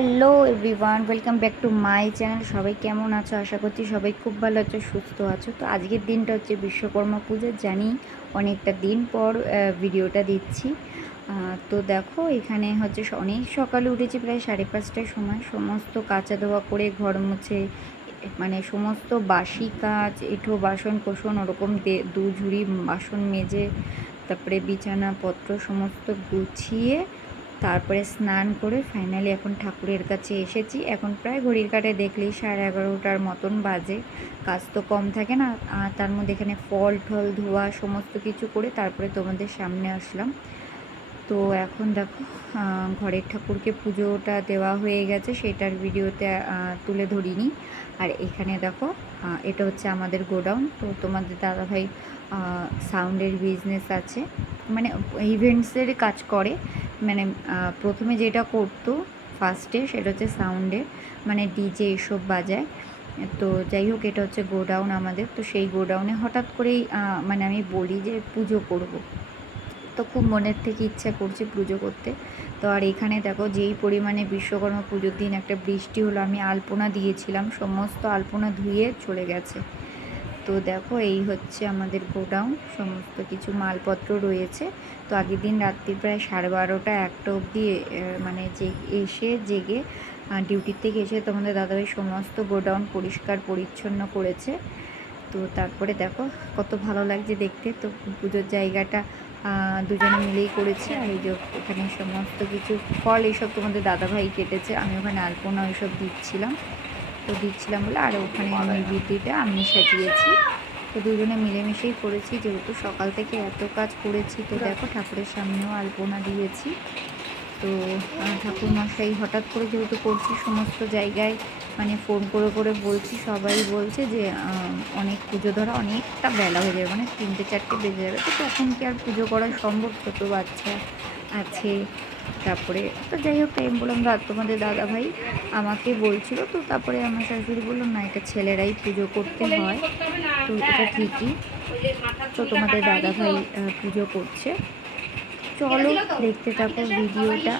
Hello everyone, welcome back to my channel. সবাই কেমন আছো? আশা করছি সবাই খুব ভালো আছো, সুস্থ আছো। তো আজকের দিনটা হচ্ছে বিশ্বকর্মা পূজা। জানি অনেকটা দিন পর ভিডিওটা দিচ্ছি। তো দেখো, এখানে হচ্ছে অনেক সকালে উঠেছি, প্রায় সাড়ে পাঁচটার সময়। সমস্ত কাঁচা ধোয়া করে ঘর মুছে মানে সমস্ত বাসি কাজ, এঁঠো বাসন কোসন, ওরকম দু ঝুড়ি বাসন মেজে, তারপরে বিছানাপত্র সমস্ত গুছিয়ে তারপরে স্নান করে ফাইনালি এখন ঠাকুরের কাছে এসেছি। এখন প্রায় ঘড়ির কাটে দেখলেই সাড়ে এগারোটার মতন বাজে। কাজ তো কম থাকে না আর তার মধ্যে এখানে ফল টল, ধোয়া সমস্ত কিছু করে তারপরে তোমাদের সামনে আসলাম। তো এখন দেখো ঘরের ঠাকুরকে পুজোটা দেওয়া হয়ে গেছে, সেটার ভিডিওতে তুলে ধরিনি। আর এখানে দেখো এটা হচ্ছে আমাদের গোডাউন। তো তোমাদের দাদাভাই সাউন্ডের বিজনেস আছে। মানে ইভেন্টসের কাজ করে। মানে প্রথমে যেটা করতো ফার্স্টে সেটা হচ্ছে সাউন্ডে মানে ডিজে এসব বাজায়। তো যাই হোক, এটা হচ্ছে গোডাউন আমাদের। তো সেই গোডাউনে হঠাৎ করেই মানে আমি বলি যে পুজো করব। তো খুব মনের থেকে ইচ্ছা করছে পুজো করতে। তো আর এখানে দেখো, যেই পরিমাণে বিশ্বকর্মা পুজোর দিন একটা বৃষ্টি হলো, আমি আলপনা দিয়েছিলাম। সমস্ত আলপনা ধুয়ে চলে গেছে। তো দেখো, এই হচ্ছে আমাদের গোডাউন। সমস্ত কিছু মালপত্র রয়েছে। তো আগের দিন রাত্রি প্রায় সাড়ে বারোটা একটা অবধি মানে যে, এসে জেগে ডিউটির থেকে এসে তোমাদের দাদাভাই সমস্ত গোডাউন পরিষ্কার পরিচ্ছন্ন করেছে। তো তারপরে দেখো, কত ভালো লাগছে দেখতে। তো পুজোর জায়গাটা দুজনে মিলেই করেছে। আর এই যে এখানে সমস্ত কিছু, ফল এইসব তোমাদের দাদাভাই কেটেছে। আমি ওখানে আলপনা ওইসব দিচ্ছিলাম। তো দিচ্ছিলাম বলে আর ওখানে নিবৃত্তিটা আমি সাজিয়েছি। তো দুজনে মিলেমিশেই করেছি যেহেতু সকাল থেকে এত কাজ করেছি তো দেখো ঠাকুরের সামনেও আলপনা দিয়েছি। তো আহ, ঠাকুর মশাই হঠাৎ করে যেহেতু করছি সমস্ত জায়গায় মানে ফোন করে করে বলছি সবাই বলছে যে অনেক পুজো ধরা অনেকটা বেলা হয়ে যাবে মানে তিনটে চারটে বেজে যাবে। তো তখন কি আর পুজো করা সম্ভব? ছোটো বাচ্চা। আছে। তারপরে, তো যাই হোক আমি বললাম, রাত তোমাদের দাদা ভাই আমাকে বলছিল, তো তারপরে আমার শাশুড়ি বলল, না, এটা ছেলেরাই পুজো করতে হয়। তো এটা ঠিকই। তো তোমাদের দাদা ভাই পুজো করছে। চলো, দেখতে থাকো ভিডিওটা।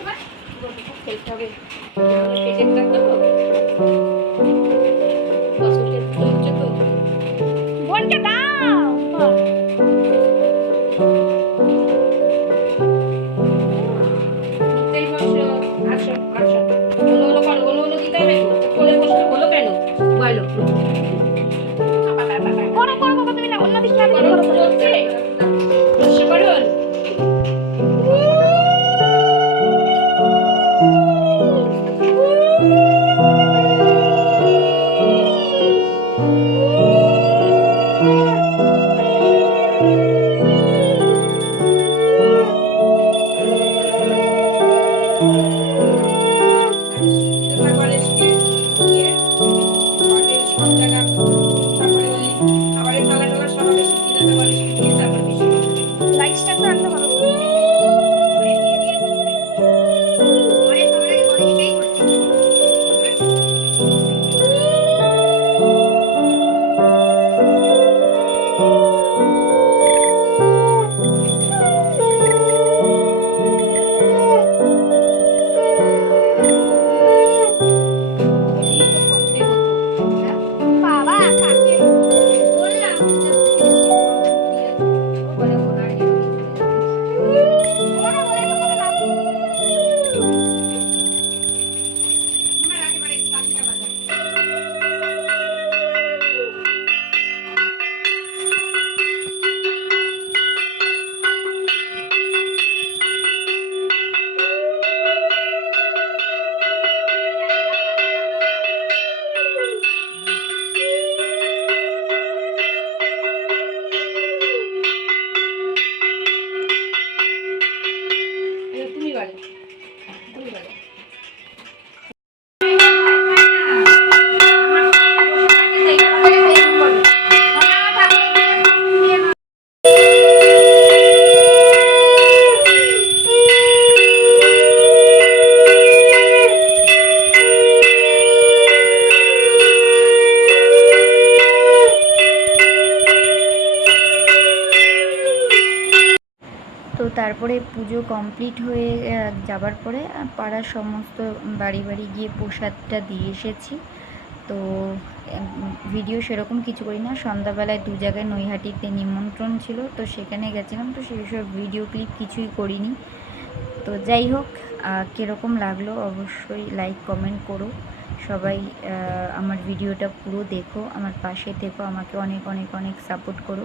তারপরে পুজো কমপ্লিট হয়ে যাবার পরে পাড়ার সমস্ত বাড়ি বাড়ি গিয়ে প্রসাদটা দিয়ে এসেছি। তো ভিডিও সেরকম কিছু করি না। সন্ধ্যাবেলায় দু জায়গায় নৈহাটিতে নিমন্ত্রণ ছিল, তো সেখানে গেছিলাম। তো সেই সব ভিডিও ক্লিপ কিছুই করিনি। তো যাই হোক কীরকম লাগল অবশ্যই লাইক কমেন্ট করো। সবাই আমার ভিডিওটা পুরো দেখো, আমার পাশে থেকো, আমাকে অনেক অনেক অনেক সাপোর্ট করো।